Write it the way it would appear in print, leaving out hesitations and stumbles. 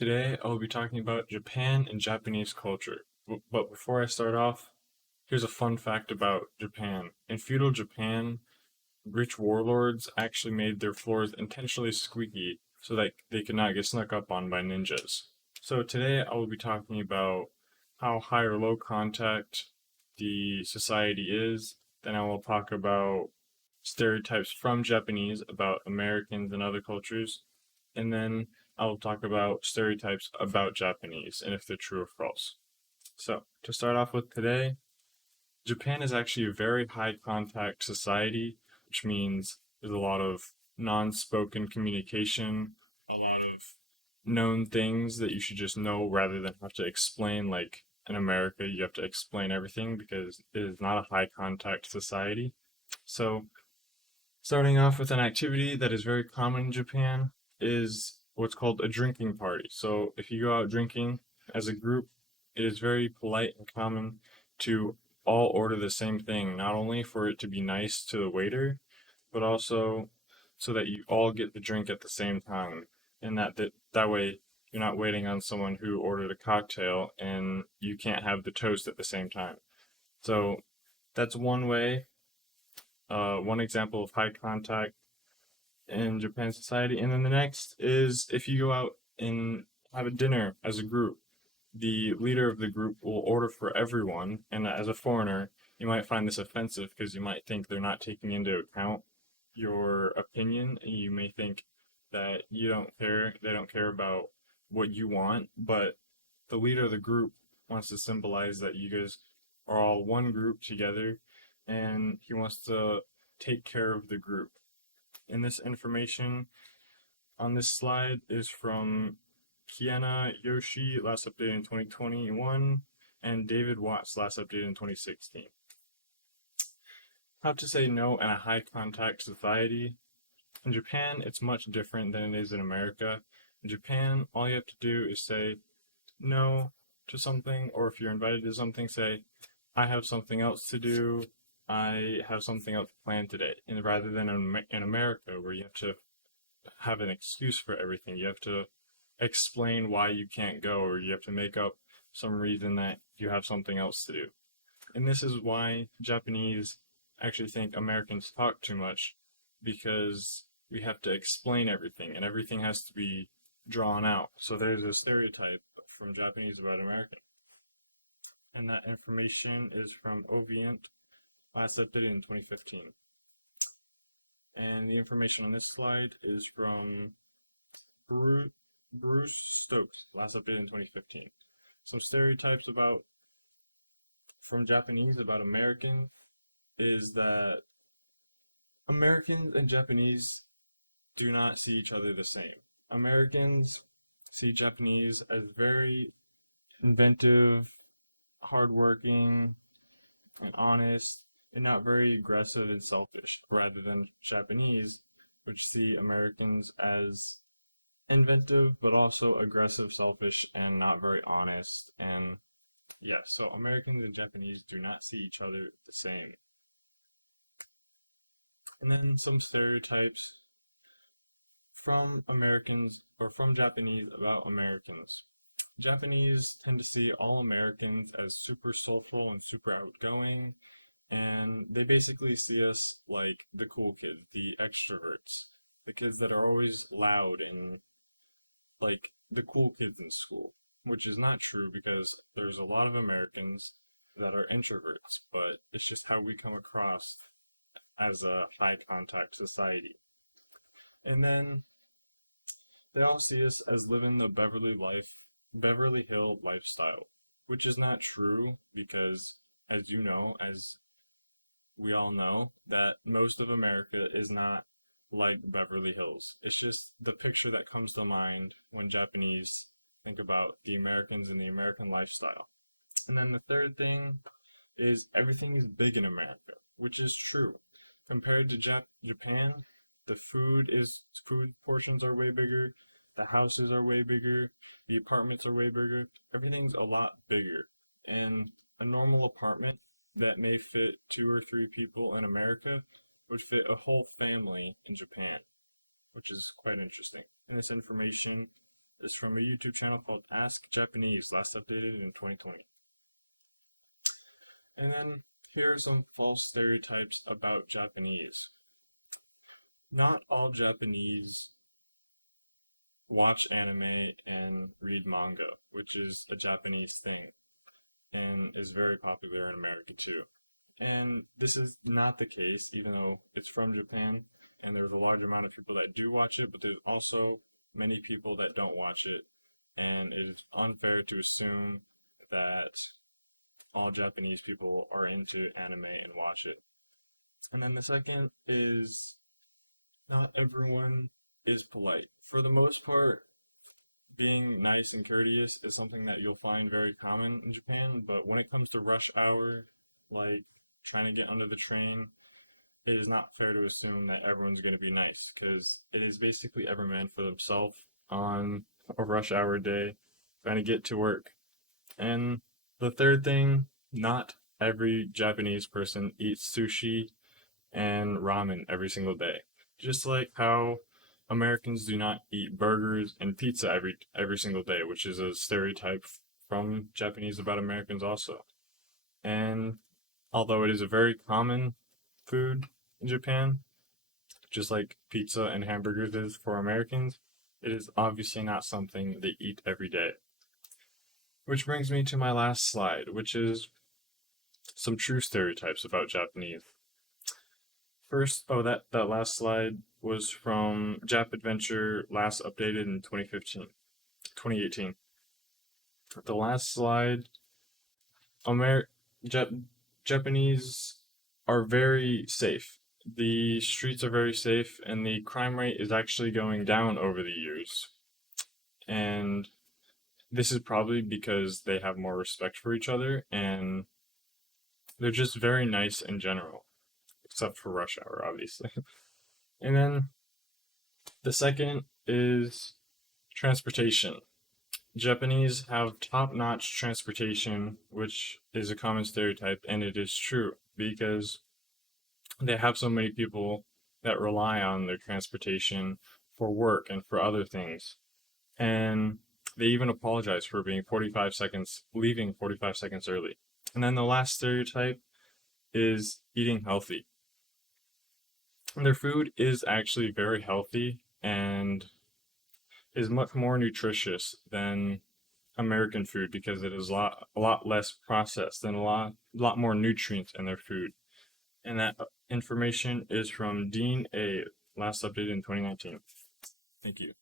Today, I will be talking about Japan and Japanese culture. But before I start off, here's a fun fact about Japan. In feudal Japan, rich warlords actually made their floors intentionally squeaky so that they could not get snuck up on by ninjas. So today, I will be talking about how high or low contact the society is. Then I will talk about stereotypes from Japanese about Americans and other cultures. And then I'll talk about stereotypes about Japanese and if they're true or false. So, to start off with today, Japan is actually a very high contact society, which means there's a lot of non spoken communication, a lot of known things that you should just know rather than have to explain. Like in America, you have to explain everything because it is not a high contact society. So, starting off with an activity that is very common in Japan is what's called a drinking party. So if you go out drinking as a group, it is very polite and common to all order the same thing, not only for it to be nice to the waiter, but also so that you all get the drink at the same time. And that way you're not waiting on someone who ordered a cocktail and you can't have the toast at the same time. So that's one way, one example of high contact in Japan society. And then the next is if you go out and have a dinner as a group, the leader of the group will order for everyone. And as a foreigner, you might find this offensive because you might think they're not taking into account your opinion. And you may think that you don't care, they don't care about what you want. But the leader of the group wants to symbolize that you guys are all one group together and he wants to take care of the group. And this information on this slide is from Kiana Yoshi, last updated in 2021, and David Watts, last updated in 2016. How to say no in a high contact society. In Japan, it's much different than it is in America. In Japan, all you have to do is say no to something, or if you're invited to something, say, I have something else to do. I have something else planned today. And rather than in America, where you have to have an excuse for everything, you have to explain why you can't go, or you have to make up some reason that you have something else to do. And this is why Japanese actually think Americans talk too much, because we have to explain everything, and everything has to be drawn out. So there's a stereotype from Japanese about American. And that information is from Ovient, last updated in 2015. And the information on this slide is from Bruce Stokes, last updated in 2015. Some stereotypes about from Japanese about Americans is that Americans and Japanese do not see each other the same. Americans see Japanese as very inventive, hardworking, and honest, and not very aggressive and selfish, rather than Japanese, which see Americans as inventive, but also aggressive, selfish, and not very honest. And yeah, so Americans and Japanese do not see each other the same. And then some stereotypes from Americans or from Japanese about Americans. Japanese tend to see all Americans as super social and super outgoing, and they basically see us like the cool kids, the extroverts, the kids that are always loud and like the cool kids in school, which is not true because there's a lot of Americans that are introverts, but it's just how we come across as a high contact society. And then they all see us as living the Beverly Hill lifestyle, which is not true because as you know, as we all know, that most of America is not like Beverly Hills. It's just the picture that comes to mind when Japanese think about the Americans and the American lifestyle. And then the third thing is everything is big in America, which is true. Compared to Japan, the food portions are way bigger, the houses are way bigger, the apartments are way bigger. Everything's a lot bigger. And a normal apartment that may fit two or three people in America would fit a whole family in Japan, which is quite interesting. And this information is from a YouTube channel called Ask Japanese, last updated in 2020. And then here are some false stereotypes about Japanese. Not all Japanese watch anime and read manga, which is a Japanese thing and is very popular in America too. And this is not the case, even though it's from Japan and there's a large amount of people that do watch it, but there's also many people that don't watch it. And it is unfair to assume that all Japanese people are into anime and watch it. And then the second is not everyone is polite. For the most part, being nice and courteous is something that you'll find very common in Japan, but when it comes to rush hour, like trying to get under the train, it is not fair to assume that everyone's going to be nice because it is basically every man for themselves on a rush hour day trying to get to work. And the third thing, not every Japanese person eats sushi and ramen every single day. Just like how Americans do not eat burgers and pizza every single day, which is a stereotype from Japanese about Americans also. And although it is a very common food in Japan, just like pizza and hamburgers is for Americans, it is obviously not something they eat every day. Which brings me to my last slide, which is some true stereotypes about Japanese. First, that last slide was from Jap Adventure, last updated in 2018. The last slide, Japanese are very safe. The streets are very safe, and the crime rate is actually going down over the years. And this is probably because they have more respect for each other, and they're just very nice in general, except for rush hour, obviously. And then the second is transportation. Japanese have top-notch transportation, which is a common stereotype, and it is true because they have so many people that rely on their transportation for work and for other things. And they even apologize for leaving 45 seconds early. And then the last stereotype is eating healthy. Their food is actually very healthy and is much more nutritious than American food because it is a lot less processed and a lot more nutrients in their food. And that information is from Dean A, last updated in 2019. Thank you.